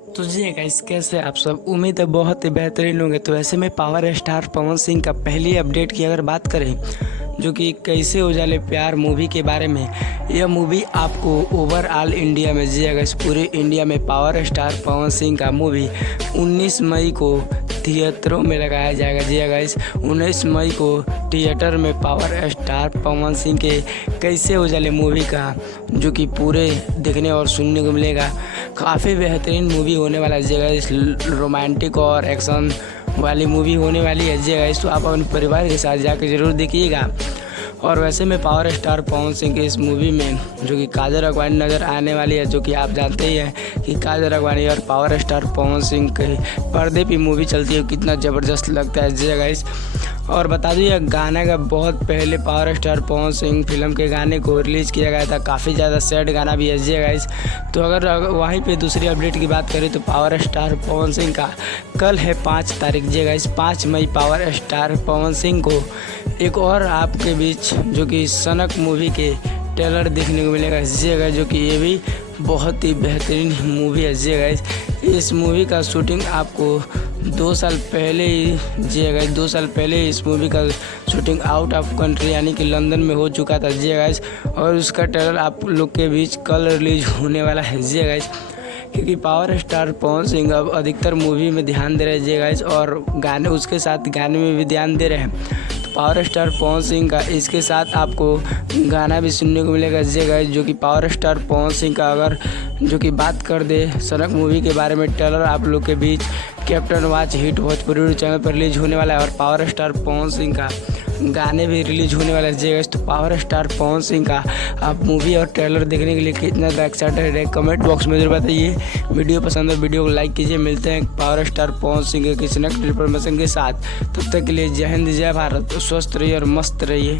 तो जी गाइस, कैसे आप सब? उम्मीद है बहुत ही बेहतरीन होंगे। तो ऐसे में पावर स्टार पवन सिंह का पहली अपडेट की अगर बात करें, जो कि कैसे उजाले प्यार मूवी के बारे में। यह मूवी आपको ओवरऑल इंडिया में, जी गाइस, पूरे इंडिया में पावर स्टार पवन सिंह का मूवी 19 मई को थिएटरों में लगाया जाएगा। जी गाइस, 19 मई को थिएटर में पावर स्टार पवन सिंह के कैसे उजाले मूवी का, जो कि पूरे देखने और सुनने को मिलेगा। काफ़ी बेहतरीन मूवी होने वाला है। जगह इस रोमांटिक और एक्शन वाली मूवी होने वाली है। जगह इस तो आप अपने परिवार के साथ जाकर ज़रूर देखिएगा। और वैसे में पावर स्टार पवन सिंह के इस मूवी में जो कि काजल राघवानी नज़र आने वाली है, जो कि आप जानते ही हैं कि काजल राघवानी और पावर स्टार पवन सिंह के पर्दे पे मूवी चलती है, कितना ज़बरदस्त लगता है। जगह इस और बता दूँ, यह गाने का बहुत पहले power star Pawan Singh film के गाने को रिलीज़ किया गया था। काफ़ी ज़्यादा सैड गाना भी है। जी गाइस, तो अगर वहीं पे दूसरी अपडेट की बात करें तो पावर स्टार पवन सिंह का कल है 5 तारीख। जी गाइस, 5 मई पावर स्टार पवन सिंह को एक और आपके बीच जो कि सनक मूवी के ट्रेलर देखने को मिलेगा। जी गाइस, जो कि ये भी बहुत ही बेहतरीन मूवी है। जी गाइस, इस मूवी का शूटिंग आपको 2 साल पहले ही, जी गाइस, 2 साल पहले इस मूवी का शूटिंग आउट ऑफ कंट्री यानी कि लंदन में हो चुका था। जी गाइस, और उसका ट्रेलर आप लोग के बीच कल रिलीज होने वाला है। जी गाइस, क्योंकि पावर स्टार पवन सिंह अब अधिकतर मूवी में ध्यान दे रहे हैं। जी गाइस, और गाने उसके साथ गाने में भी ध्यान दे रहे हैं। तो पावर स्टार पवन सिंह का इसके साथ आपको गाना भी सुनने को मिलेगा। जी गाइस, जो कि पावर स्टार पवन सिंह का अगर जो कि बात कर दे सनक मूवी के बारे में, ट्रेलर आप लोग के बीच captain watch hit Bhojpuri channel पर रिलीज होने वाला है। और पावर स्टार पवन सिंह का गाने भी रिलीज होने वाले हैं। जी गाइस, तो पावर स्टार पवन सिंह का आप मूवी और ट्रेलर देखने के लिए कितना एक्साइटेड है, कमेंट बॉक्स में जरूर बताइए। वीडियो पसंद है वीडियो को लाइक कीजिए। मिलते हैं पावर स्टार पवन सिंह के किसी नेक्स्ट इन्फॉर्मेशन के साथ। तब तक के लिए जय हिंद, जय भारत। स्वस्थ रहिए और मस्त रहिए।